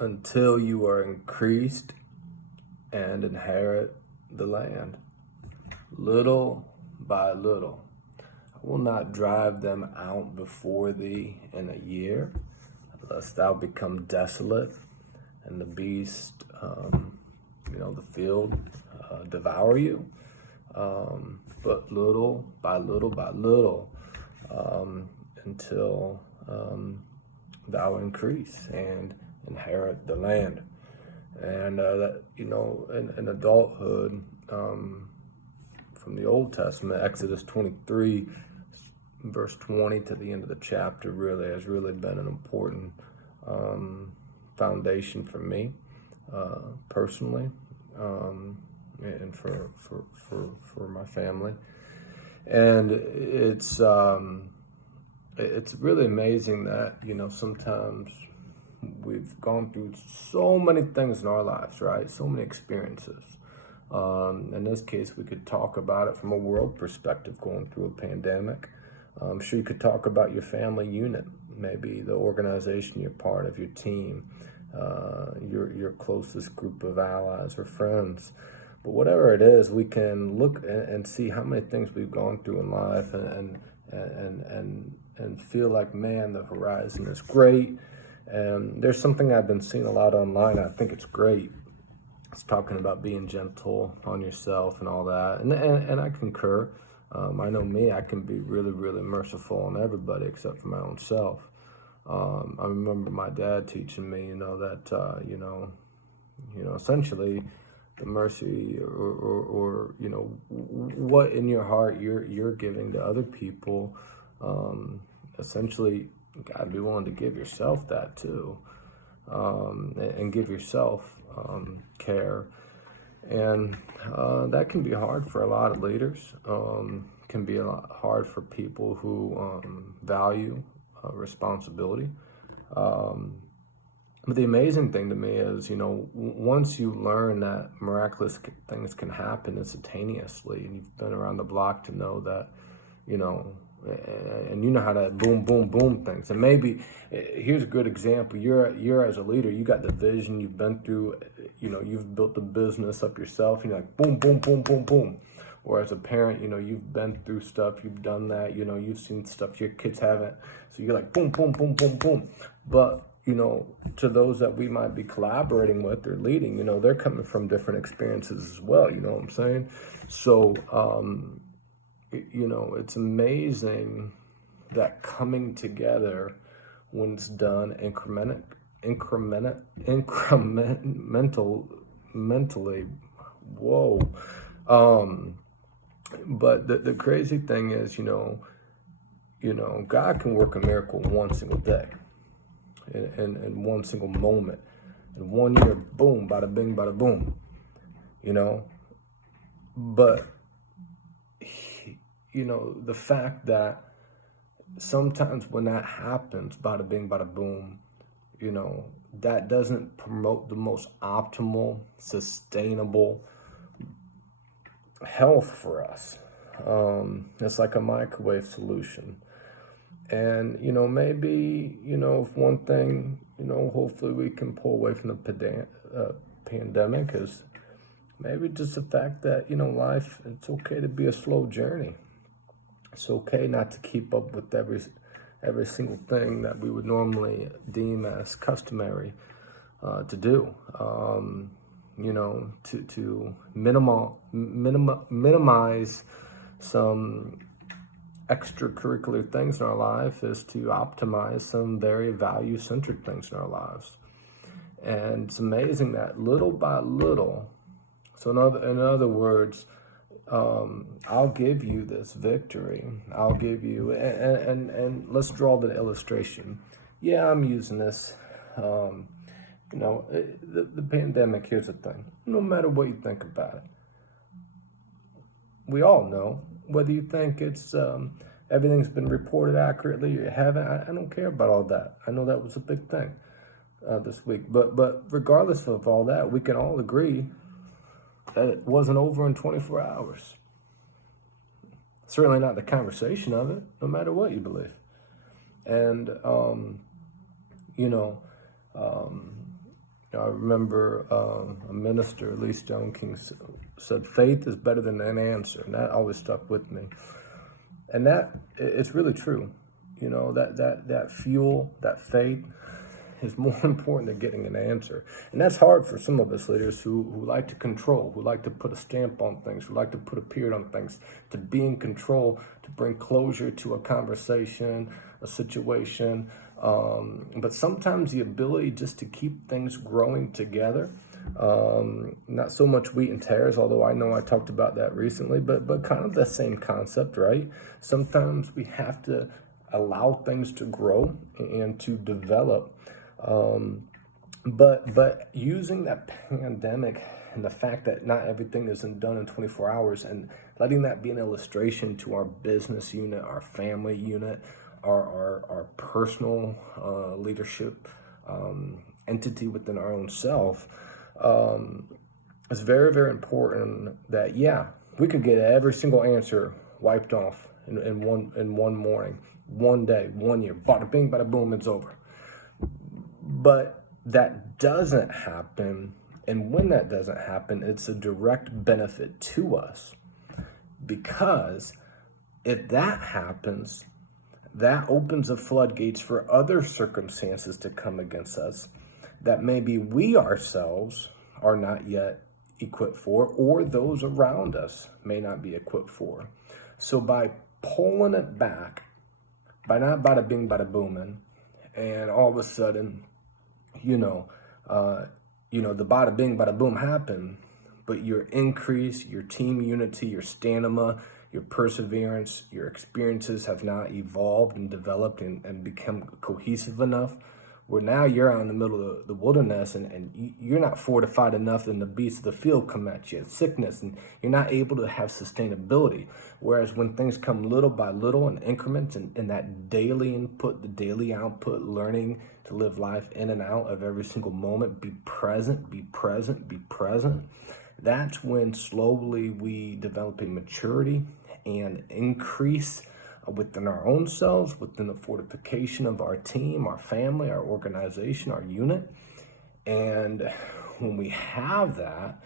until you are increased and inherit the land, little by little. I will not drive them out before thee in a year, lest thou become desolate, and the beast, the field, devour you. But little by little, until thou increase and inherit the land. And that, in adulthood, from the Old Testament, Exodus 23, verse 20 to the end of the chapter really has really been an important foundation for me personally, and for my family. And it's really amazing that, sometimes we've gone through so many things in our lives, right? So many experiences. In this case, we could talk about it from a world perspective, going through a pandemic. I'm sure you could talk about your family unit, maybe the organization you're part of, your team, your closest group of allies or friends. But whatever it is, we can look and see how many things we've gone through in life and feel like, man, the horizon is great. And there's something I've been seeing a lot online. I think it's great. It's talking about being gentle on yourself and all that. And I concur. I know me, I can be really, really merciful on everybody except for my own self. I remember my dad teaching me, that, essentially the mercy or what in your heart you're giving to other people, essentially you gotta be willing to give yourself that too, and give yourself care. And that can be hard for a lot of leaders. Can be a lot hard for people who value responsibility. But the amazing thing to me is, once you learn that miraculous things can happen instantaneously, and you've been around the block to know that, and you know how to boom, boom, boom things. And maybe here's a good example. You're as a leader, you got the vision. You've been through, you've built the business up yourself. And you're like boom, boom, boom, boom, boom. Or as a parent, you've been through stuff. You've done that. You've seen stuff your kids haven't. So you're like boom, boom, boom, boom, boom. But to those that we might be collaborating with or leading, they're coming from different experiences as well. You know what I'm saying? So. It's amazing that coming together when it's done incrementally, whoa. But the crazy thing is, God can work a miracle in one single day, in one single moment. In 1 year, boom, bada bing, bada boom, But the fact that sometimes when that happens, bada bing, bada boom, that doesn't promote the most optimal, sustainable health for us. It's like a microwave solution. And, maybe, if one thing, hopefully we can pull away from the pandemic is maybe just the fact that, life, it's okay to be a slow journey. It's okay not to keep up with every single thing that we would normally deem as customary to do. To minimize some extracurricular things in our life is to optimize some very value-centered things in our lives. And it's amazing that little by little, so in other words, I'll give you this victory. I'll give you, and let's draw the illustration. Yeah, I'm using this. The pandemic, here's the thing. No matter what you think about it, we all know, whether you think it's everything's been reported accurately or you haven't, I don't care about all that. I know that was a big thing this week. But regardless of all that, we can all agree that it wasn't over in 24 hours. Certainly not the conversation of it, no matter what you believe. And, I remember a minister, Elise Joan King, said, "Faith is better than an answer," and that always stuck with me. And it's really true. That fuel, that faith, is more important than getting an answer. And that's hard for some of us leaders who like to control, who like to put a stamp on things, who like to put a period on things, to be in control, to bring closure to a conversation, a situation. But sometimes the ability just to keep things growing together, not so much wheat and tares, although I know I talked about that recently, but kind of the same concept, right? Sometimes we have to allow things to grow and to develop. But using that pandemic and the fact that not everything isn't done in 24 hours and letting that be an illustration to our business unit, our family unit, our personal leadership entity within our own self, it's very, very important that, yeah, we could get every single answer wiped off in one morning, one day, 1 year, bada bing, bada boom, it's over. But that doesn't happen, and when that doesn't happen, it's a direct benefit to us, because if that happens, that opens the floodgates for other circumstances to come against us that maybe we ourselves are not yet equipped for, or those around us may not be equipped for. So by pulling it back, by not bada bing, bada booming, and all of a sudden, the bada bing, bada boom happened, but your increase, your team unity, your stamina, your perseverance, your experiences have not evolved and developed and become cohesive enough, where now you're out in the middle of the wilderness and you're not fortified enough, and the beasts of the field come at you, sickness, and you're not able to have sustainability. Whereas when things come little by little in increments, and that daily input, the daily output, learning to live life in and out of every single moment, be present, that's when slowly we develop a maturity and increase within our own selves, within the fortification of our team, our family, our organization, our unit. And when we have that,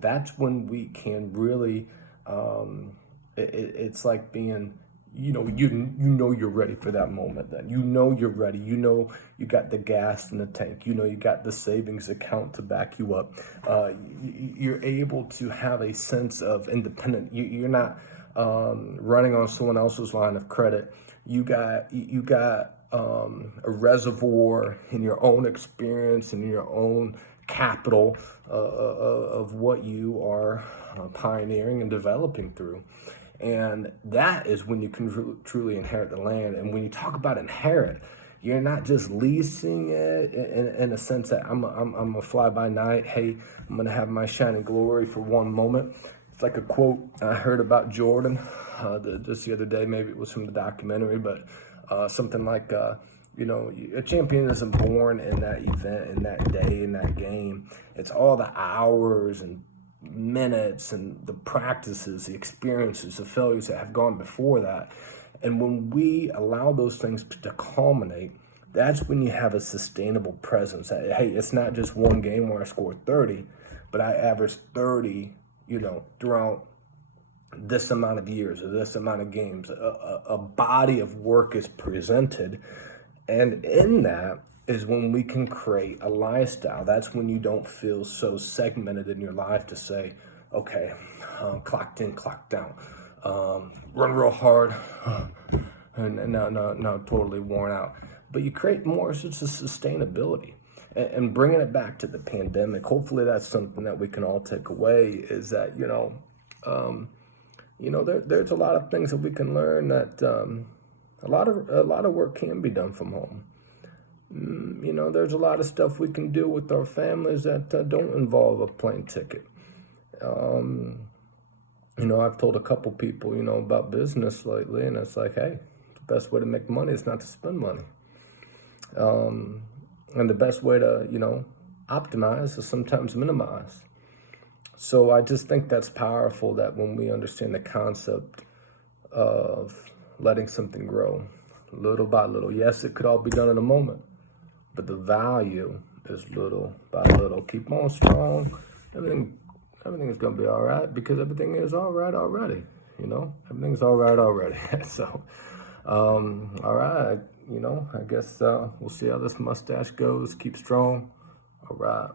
that's when we can really, it's like being, you know you're ready for that moment then. You're ready. You got the gas in the tank. You got the savings account to back you up. You're able to have a sense of independence. You're not running on someone else's line of credit. You got a reservoir in your own experience and in your own capital of what you are pioneering and developing through. And that is when you can truly inherit the land. And when you talk about inherit, you're not just leasing it in a sense that I'm a fly by night. Hey, I'm gonna have my shining glory for one moment. It's like a quote I heard about Jordan just the other day. Maybe it was from the documentary, but something like, a champion isn't born in that event, in that day, in that game. It's all the hours and minutes and the practices, the experiences, the failures that have gone before that. And when we allow those things to culminate, that's when you have a sustainable presence. Hey, it's not just one game where I scored 30, but I averaged 30, throughout this amount of years or this amount of games. A body of work is presented, and in that is when we can create a lifestyle. That's when you don't feel so segmented in your life to say, okay, clocked in, clocked out, run real hard, and now totally worn out. But you create more sense of sustainability. And bringing it back to the pandemic, hopefully that's something that we can all take away, is that, there's a lot of things that we can learn, that a lot of work can be done from home. There's a lot of stuff we can do with our families that don't involve a plane ticket. I've told a couple people, about business lately, and it's like, hey, the best way to make money is not to spend money. And the best way to, optimize is sometimes minimize. So I just think that's powerful, that when we understand the concept of letting something grow little by little, yes, it could all be done in a moment, but the value is little by little. Keep on strong. Everything is gonna be all right, because everything is all right already. Everything's all right already. So, all right. I guess we'll see how this mustache goes. Keep strong. All right.